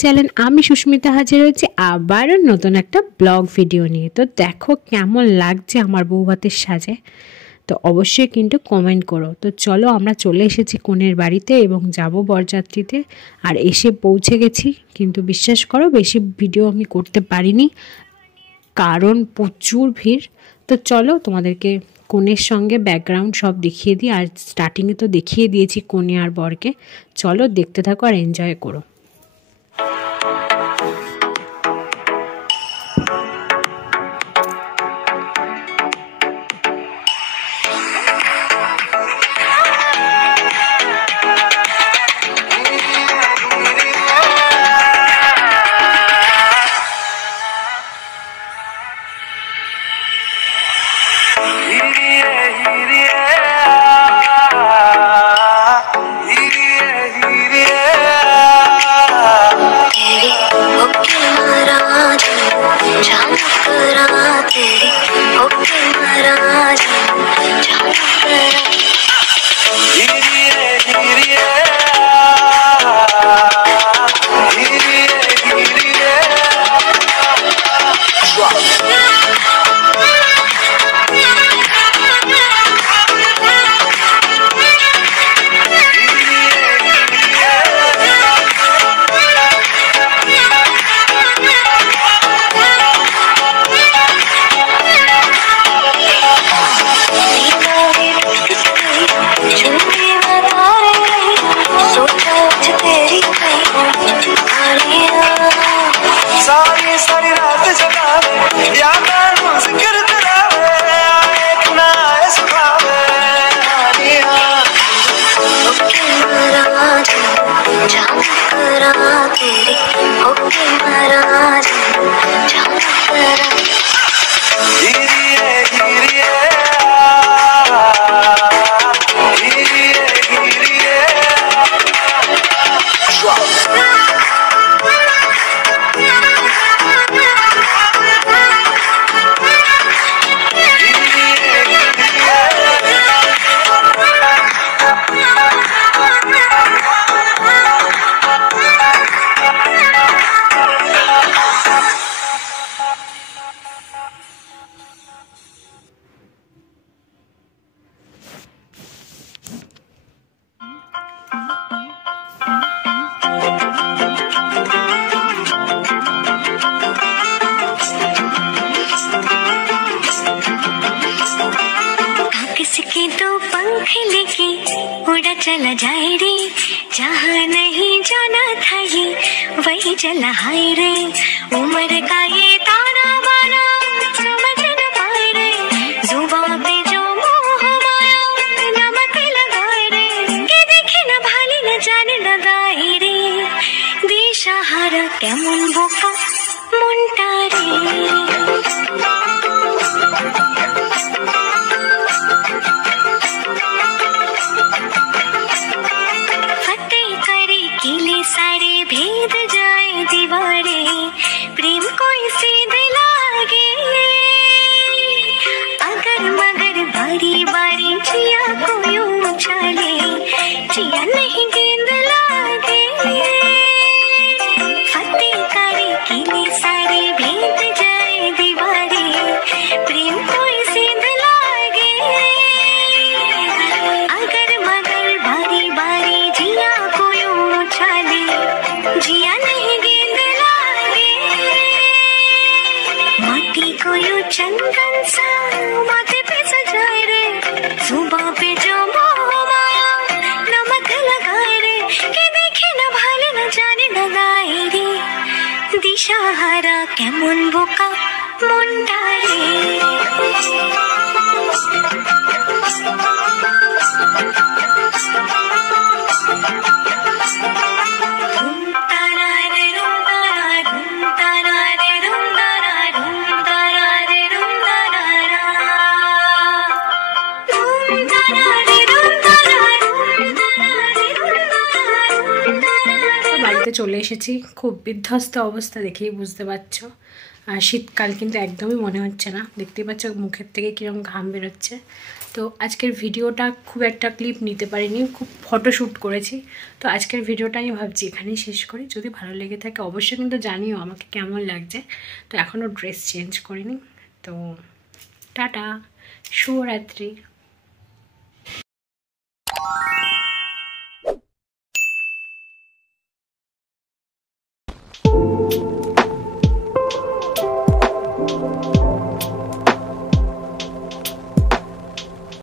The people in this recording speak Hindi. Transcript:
চ্যানেল আমি সুস্মিতা হাজির হয়েছি আবারও নতুন একটা ব্লগ ভিডিও নিয়ে। তো দেখো কেমন লাগছে আমার বউ ভাতের সাজে, তো অবশ্যই কিন্তু কমেন্ট করো। তো চলো আমরা চলে এসেছি কনের বাড়িতে এবং যাব বরযাত্রীতে, আর এসে পৌঁছে গেছি। কিন্তু বিশ্বাস করো বেশি ভিডিও আমি করতে পারিনি কারণ প্রচুর ভিড়। তো চলো তোমাদেরকে কনের সঙ্গে ব্যাকগ্রাউন্ড সব দেখিয়ে দিই, আর স্টার্টিংয়ে তো দেখিয়ে দিয়েছি কনে আর বরকে। চলো দেখতে থাকো আর এনজয় করো। उड़ा चला जाए रे, जहाँ नहीं जाना था ये वही चला हाय रे। उम्र का ये ताना बाना समझ न पाए रे, जुबान पे जो मोह माया नमक लगाए रे। के देखे न भाली न जाने लगाए रे, दिशाहारा केमन बोका मुंटा रे। सारे भेद जाए दीवारे, प्रेम कोई सीध लागे अगर मगर बारी बारी जिया को यूं उछाले, जिया नहीं गेंद लागे। फतेह करे किले सारे भेद जाए दीवारे, प्रेम कोई सीध लागे अगर मगर बारी बारी जिया को जिया नहीं गेंद लागे। माटी को यू चंदन सा माथे पे सजाए रे, जुबां पे जो मोह माया नमक लगाए रे। के देखे न भाले न जाने लगाए रे, दिशाहारा केमन बोका मुंडा रे। বাড়িতে চলে এসেছি। খুব বিধ্বস্ত অবস্থা, দেখেই বুঝতে পারছো। আর শীতকাল কিন্তু একদমই মনে হচ্ছে না, দেখতেই পাচ্ছ মুখের থেকে কীরকম ঘাম বেরোচ্ছে। তো আজকের ভিডিওটা খুব একটা ক্লিপ নিতে পারিনি, খুব ফটোশ্যুট করেছি। তো আজকের ভিডিওটা আমি ভাবছি এখানেই শেষ করি। যদি ভালো লেগে থাকে অবশ্যই কিন্তু জানিও আমাকে কেমন লাগছে। তো এখনও ড্রেস চেঞ্জ করিনি। তো টাটা, শুভরাত্রি।